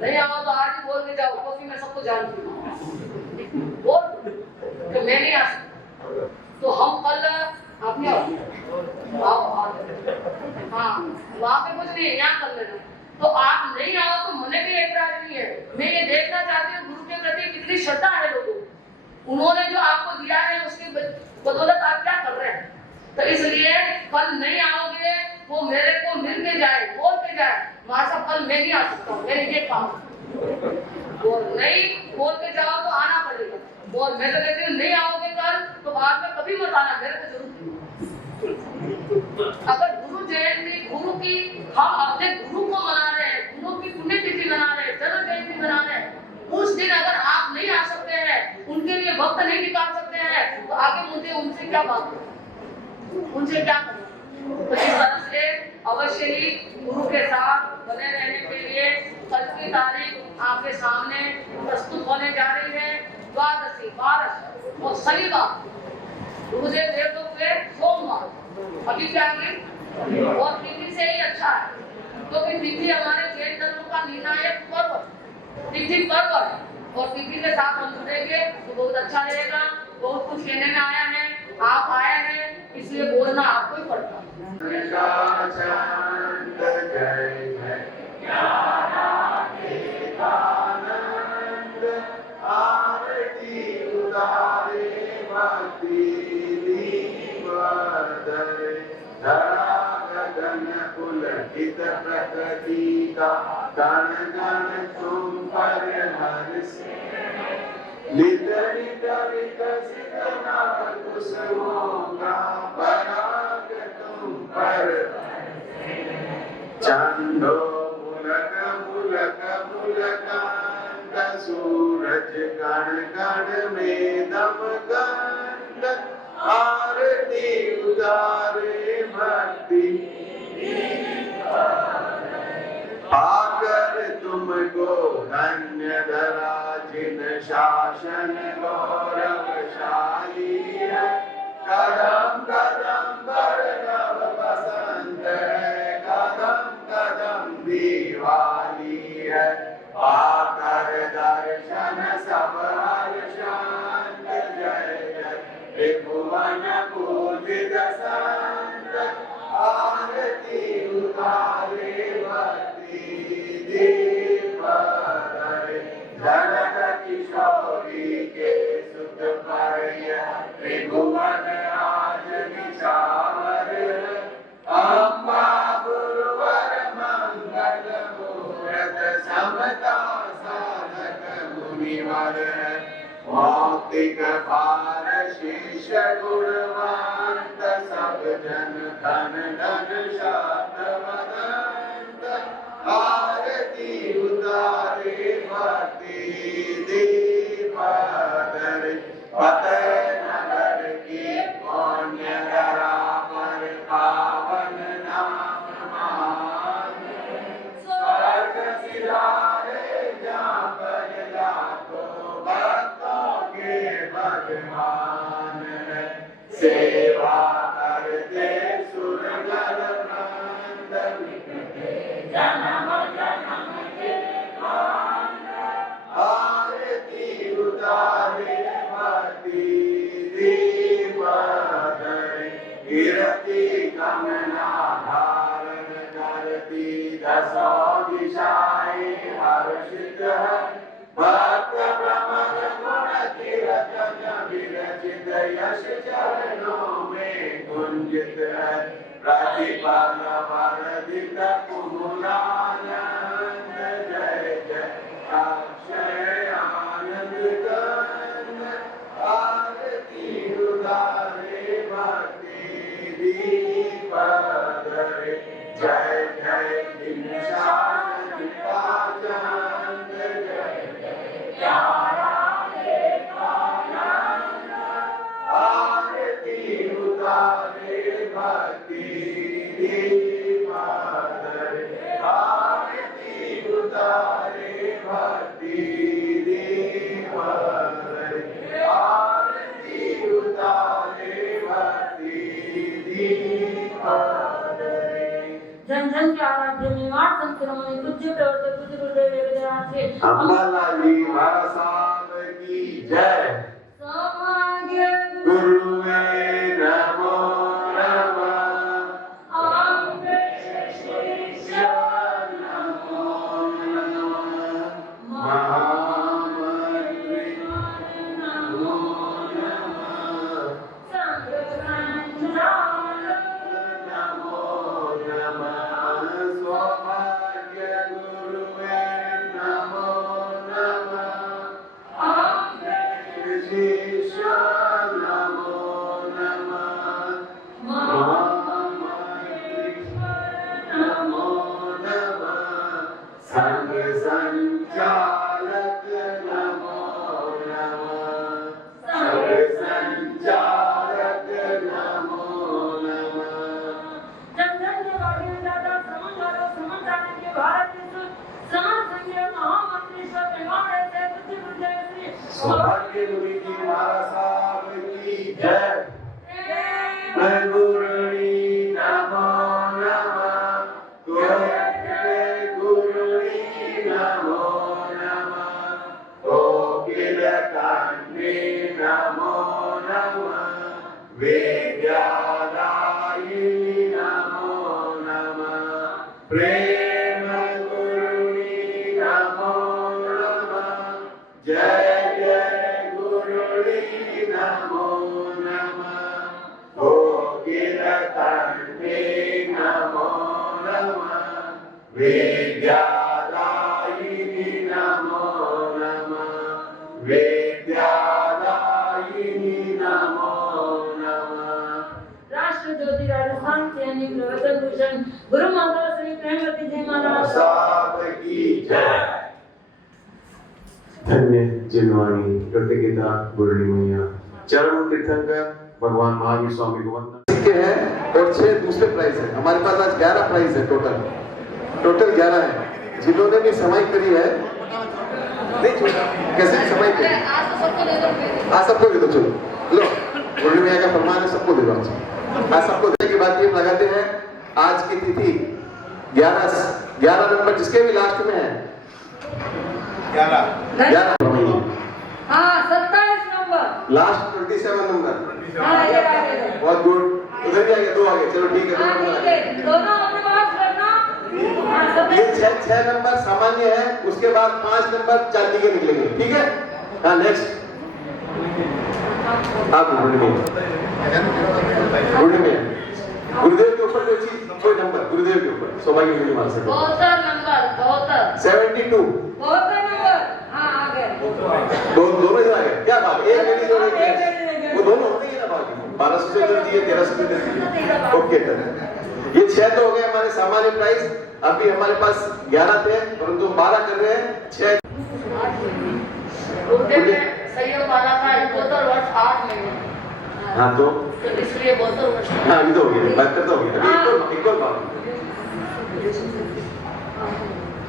नहीं आओ तो आज ही बोल के जाओ, क्योंकि मैं सबको जानती हूँ बोल कि मैं नहीं आ सकता। तो हम कल अपने आओ, हाँ वहाँ पे कुछ नहीं है, यहाँ कर लेना। तो आप नहीं आओ तो मुझे भी एतराज नहीं है, मैं ये देखना चाहती हूँ उनके प्रति कितनी श्रद्धा है लोगों को। उन्होंने जो आपको दिया है उसकी बदौलत आप क्या कर रहे हैं। तो इसलिए कल नहीं आओगे, वो मेरे को मिल के जाए, बोल के जाए, वहां से कल मैं नहीं आ सकता हूँ, मेरे ये काम और नहीं बोल के जाओ तो आना पड़ेगा। और मैं तो कहती हूँ नहीं आओगे कल तो बाद में कभी मत आना, मेरे को जरूर। अगर गुरु जयंती, गुरु की हम अपने गुरु को मना रहे हैं, गुरु की पुण्यतिथि मना रहे हैं, जन्म जयंती मना रहे हैं, उस दिन अगर आप नहीं आ सकते हैं, उनके लिए वक्त नहीं निकाल सकते हैं, तो आगे मुझे उनसे क्या बात है, उनसे क्या करना। तो इस तरह से अवश्य ही गुरु के साथ बने रहने के लिए कल की तारीख आपके सामने प्रस्तुत होने जा रही है। द्वादशी, 12 और शनिवार, गुरुदेव देव लोग पे सोमवार, अभी क्या है और तिथि से ही अच्छा है, क्योंकि तिथि हमारे जैन धर्म का निर्णायक पर्व, तिथि पर्व है और तिथि के साथ हम जुड़ेंगे तो बहुत अच्छा रहेगा। बहुत कुछ कहने में आया है, आप आए हैं इसलिए बोलना आपको ही पड़ता है। प्रकृति का गण गण तुम पर हर्ष, नित नित विकसित नव कुसुमों का पराग तुम पर, चंदो मुलक मुलक मुलकांत सूरज गण गण में दमकंद, आरती उतारे भक्ति आकर तुमको धन्य धरा, जिन शासन गौरवशाली है, कदम कदम पर नव बसंत है, कदम कदम दिवाली है, आकर दर्शन सब हर्षांत, जय जय त्रिभुवन पूजित संत, आरती उतारे भक्ति दीप धरे, जनक किशोरी के सुत पर त्रिभुवन आज निशावर, अम्बा गुरुवर मंगल मूरत, समता साधक मुनिवर, मौक्तिक पार शीश गुणवंत, सब जन धन धन शात वदंत, आरती उतारे भक्ति दीप धरे, फतेह नगर की पुण्य धरा पर पावन नाम मान, स्वर्ग सिधारे जहाँ पर लाखों भक्तों के भगवान है, सेवा करते सुर नर नंदन, जन्म जन्म के मान, आरती उतारे भक्ति दीप धरे, कीर्ति गमना धारण करती, दसों दिशाएं हर्षित है, भक्त भ्रमर गुण कीर्तन विरचित, यश चरणों में गुंजित है, प्रतिपल वर्धित कुमुदानंद, जय जय अक्षय आनंद कंद, आरती उतारे भक्ति दीप धरे, जय जय शासन का चंद, जय प्यारा देवानंद, आरती उतारे भक्ति दीप धरे, आरती उतारे भक्ति दीप धरे, आरती उतारे भक्ति दीप धरे। जन जन के आराध्य मेवाड़ संक्रमण पूज्य प्रवर्तक पूज्य गुरुदेव वेदव्यास से अम्बालाजी महाराज की जय। समाग्य गुरुवे नमो नमः, आपके शिष्य नमो नमः, महामना सौभाग्य मुनि की महाराज साहब की जय। मैं गुरुणी नमो नमः, गुरुणी नमो नमः, कोकिल कांडी नमो नमः, विद्यादायिनी नमो नमः, प्रेम गुरुणी नमो नमः, जय जय गुरुणी नमो नमः, कोकिल कांडी नमो नमः, विद्यादायिनी नमो नमः, विद्यादायिनी नमो नमः। राष्ट्र ज्योति राजस्थान सैनिक प्रवर्तन भूषण गुरु माता श्री प्रेमवती जी महाराज साहब की जय। धन्य जिनवाणी कृतज्ञता गुरुणी मैया। चरण तीर्थंकर भगवान महावीर स्वामी को वंदन। सिक्के हैं और 6 दूसरे प्राइज है। हमारे पास आज 11 प्राइज है टोटल 11 है। जिन्होंने भी समाई करी है नहीं छोटा कैसे समाई करी आज तो सबको दे दो। आज सबको दे दो। चलो लो गुरुणी मैया का फरमान है सबको दे दो। आज सबको देने के बाद ये लगाते हैं आज की तिथि 11 नंबर जिसके भी लास्ट में है 11 हाँ 27 नंबर लास्ट 27 नंबर। हाँ ये आगे बहुत गुड। उधर भी आगे 2 आगे। चलो ठीक है हाँ ठीक है दोनों अपने पास रखना। हाँ ये 27 6 नंबर सामान्य है। उसके बाद 5 नंबर चांदी के निकलेंगे। ठीक है हाँ नेक्स्ट आप गुरुदेव के ऊपर कोई चीज कोई नंबर गुरुदेव के ऊपर सौभाग्य मुनि मार सकते 72 नंबर 72 बहुत नंबर हाँ आगे दोनों ही आ गए। क्या बात एक लेडीज और एक जेंट्स वो दोनों होते हैं ना बाकी 1200 से देती है 1300 से देती है। ओके ये 6 तो हो गए हमारे सामान्य प्राइस। अभी हमारे पास 11 थे परंतु 12 कर रहे हैं 6 गुरुदेव ने संयोग माना था 72 वर्ष 8 महीने। हाँ तो इसलिए 72 वर्ष। हाँ ये तो हो गया 72 तो हो गया। अभी एक और बात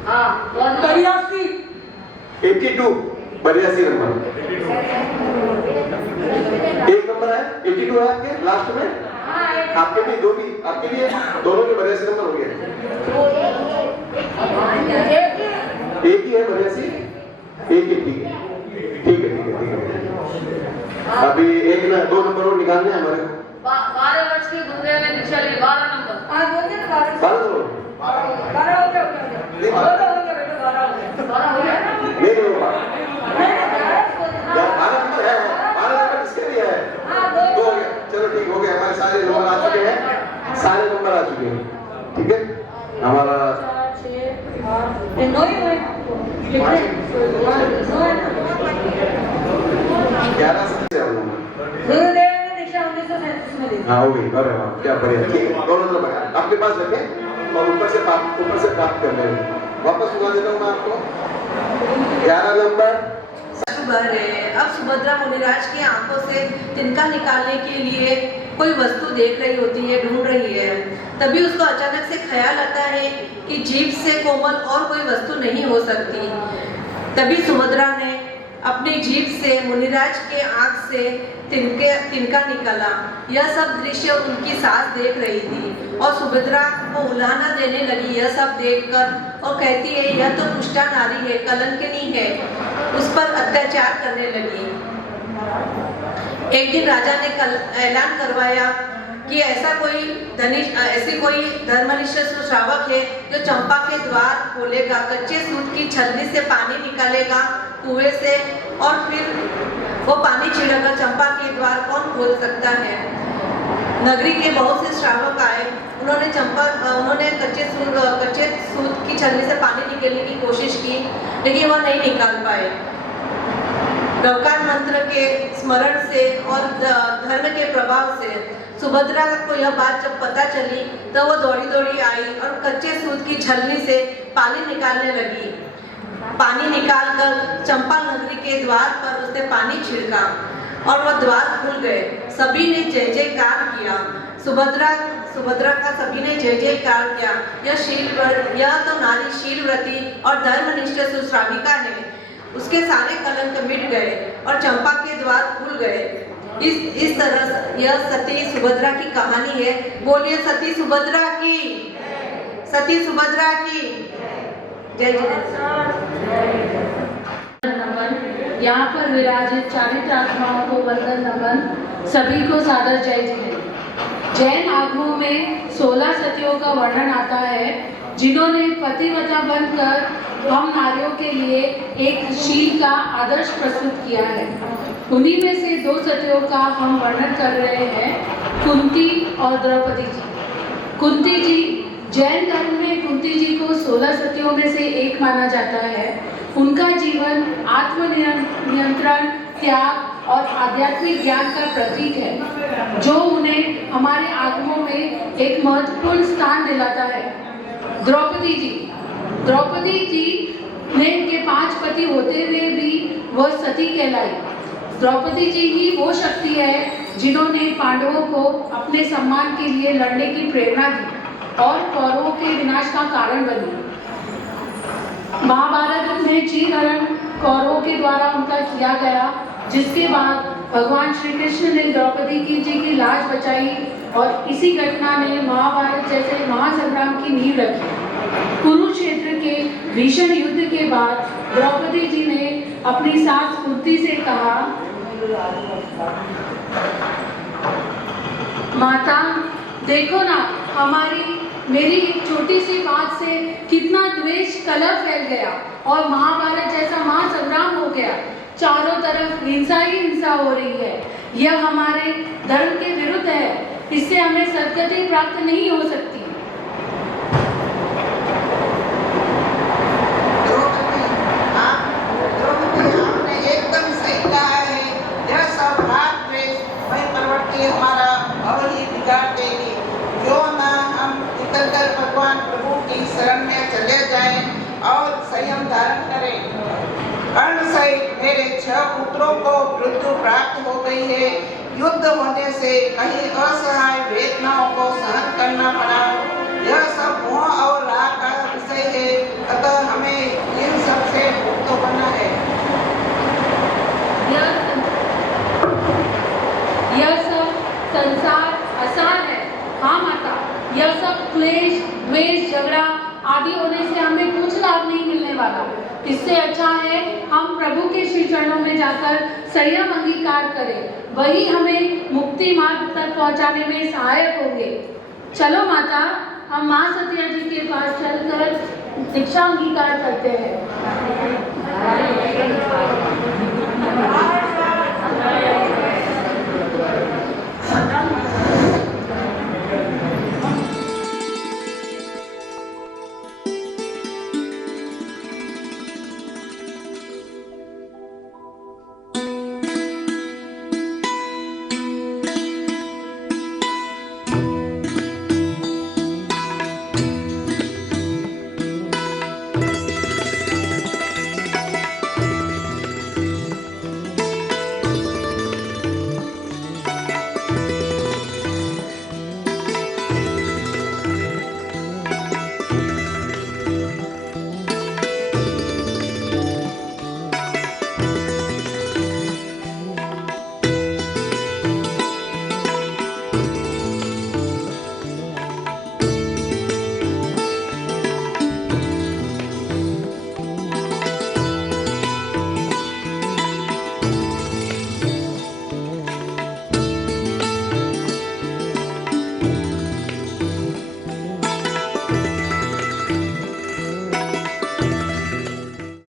हाँ 83 82 82 नंबर एक नंबर है 82 है आपके लास्ट में। आपके भी दो भी आपके लिए दोनों के 82 नंबर हो गए। एक ही है 82 एक ही ठीक है। अभी एक ना 2 नंबर और निकालने हैं हमारे को। 12 वर्ष की गुरुदेव ने दीक्षा ली 12 नंबर। हाँ बोलिए ना 12 12 तो 12 हो गया नहीं, 12 हो गया बेटा 12 हो गया 12 हो गया। नहीं यार 12 नंबर है 12 नंबर किसके लिए है। हाँ 2 हो गया। चलो ठीक हो गया। हमारे सारे नंबर आ चुके हैं। सारे नंबर आ चुके हैं। ठीक है हमारा 9 ही हुए 11 से हम लोग गुरुदेव ने दीक्षा 1937 में दी। हाँ हो गई। अरे वाह क्या बढ़िया। ठीक है दोनों तरफ आपके पास रखें और ऊपर से प्राप्त कर लें। वापस सुना देता हूँ मैं आपको 11 नंबर। शुभ है। अब सुभद्रा मुनिराज की आंखों से तिनका निकालने के लिए कोई वस्तु देख रही होती है ढूंढ रही है। तभी उसको अचानक से ख्याल आता है कि जीभ से कोमल और कोई वस्तु नहीं हो सकती। तभी सुभद्रा ने अपनी जीभ से मुनिराज के आंख से तिनका निकाला। यह सब दृश्य उनकी सास देख रही थी और सुभद्रा को उलाहना देने लगी यह सब देखकर और कहती है यह तो दुष्टा नारी है कलंकिनी है। उस पर अत्याचार करने लगी। एक दिन राजा ने ऐलान करवाया कि ऐसी कोई धर्मनिष्ठ श्रावक है जो चंपा के द्वार खोलेगा, कच्चे सूत की छलनी से पानी निकालेगा कुएं से और फिर वो पानी छिड़कर चंपा के द्वार कौन खोल सकता है। नगरी के बहुत से श्रावक आए। उन्होंने कच्चे सूत की छलनी से पानी निकालने की कोशिश की लेकिन वह नहीं निकाल पाए। गवकार मंत्र के स्मरण से और धर्म के प्रभाव से सुभद्रा को यह बात जब पता चली तो वो दौड़ी आई और कच्चे सूत की छलनी से पानी निकालने लगी। पानी निकालकर चंपा नगरी के द्वार पर उसने पानी छिड़का और वह द्वार खुल गए। सभी ने जय जयकार किया। सुभद्रा का सभी ने जय जयकार किया। यह तो नारी शीलव्रती और धर्मनिष्ठ सुश्राविका है। उसके सारे कलंक मिट गए और चंपा के द्वार खुल गए। इस तरह यह सती सुभद्रा की कहानी है। बोलिए सती सुभद्रा की, सती सुभद्रा की जय जय। नमन। यहाँ पर विराजित चारित्र आत्माओं को वंदन नमन। सभी को सादर जय जय। जैन आगमों में 16 सतियों का वर्णन आता है जिन्होंने पतिव्रता बनकर हम नारियों के लिए एक शील का आदर्श प्रस्तुत किया है। उन्हीं में से 2 सतियों का हम वर्णन कर रहे हैं, कुंती और द्रौपदी जी। कुंती जी, जैन धर्म में कुंती जी को 16 सतियों में से एक माना जाता है। उनका जीवन आत्मनियंत्रण, त्याग और आध्यात्मिक ज्ञान का प्रतीक है, जो उन्हें हमारे आगमों में एक महत्वपूर्ण स्थान दिलाता है। द्रौपदी जी ने के 5 पति होते हुए भी वह सती कहलाई। द्रौपदी जी ही वो शक्ति है जिन्होंने पांडवों को अपने सम्मान के लिए लड़ने की प्रेरणा दी और कौरवों के विनाश का कारण बनी। महाभारत में चीरहरण कौरवों के द्वारा उनका किया गया, जिसके बाद भगवान श्री कृष्ण ने द्रौपदी जी की लाज बचाई और इसी घटना ने महाभारत जैसे महासंग्राम की नींव रखी। कुरुक्षेत्र के भीषण युद्ध के बाद द्रौपदी जी ने अपनी सास कुंती से कहा, माता देखो ना, मेरी एक छोटी सी बात से कितना द्वेष कलह फैल गया और महाभारत जैसा महासंग्राम हो गया। चारों तरफ हिंसा ही हिंसा हो रही है। यह हमारे धर्म के विरुद्ध है। इससे हमें सद्गति प्राप्त नहीं हो सकती। आपने एकदम सही कहा है। यह सब राग द्वेष परवर्ती हमारा और ही बिगाड़ देगी। क्यों ना हम निकलकर भगवान प्रभु की शरण में चले जाएं और संयम धारण करें। कर्ण सहित मेरे 6 पुत्रों को मृत्यु प्राप्त हो गई है। युद्ध होने से कहीं असहाय वेदनाओं को सहन करना पड़ा। यह सब मोह और राग का विषय है, अतः हमें इन सब से मुक्त होना है। यह सब संसार आसान है। हाँ माता, यह सब क्लेश, द्वेष, झगड़ा आदि होने से हमें कुछ लाभ नहीं मिलने वाला। इससे अच्छा है हम प्रभु के श्री चरणों में जाकर संयम अंगीकार करें। वही हमें मुक्ति मार्ग तक पहुंचाने में सहायक होंगे। चलो माता, हम माँ सतिया जी के पास चलकर दीक्षा अंगीकार करते हैं।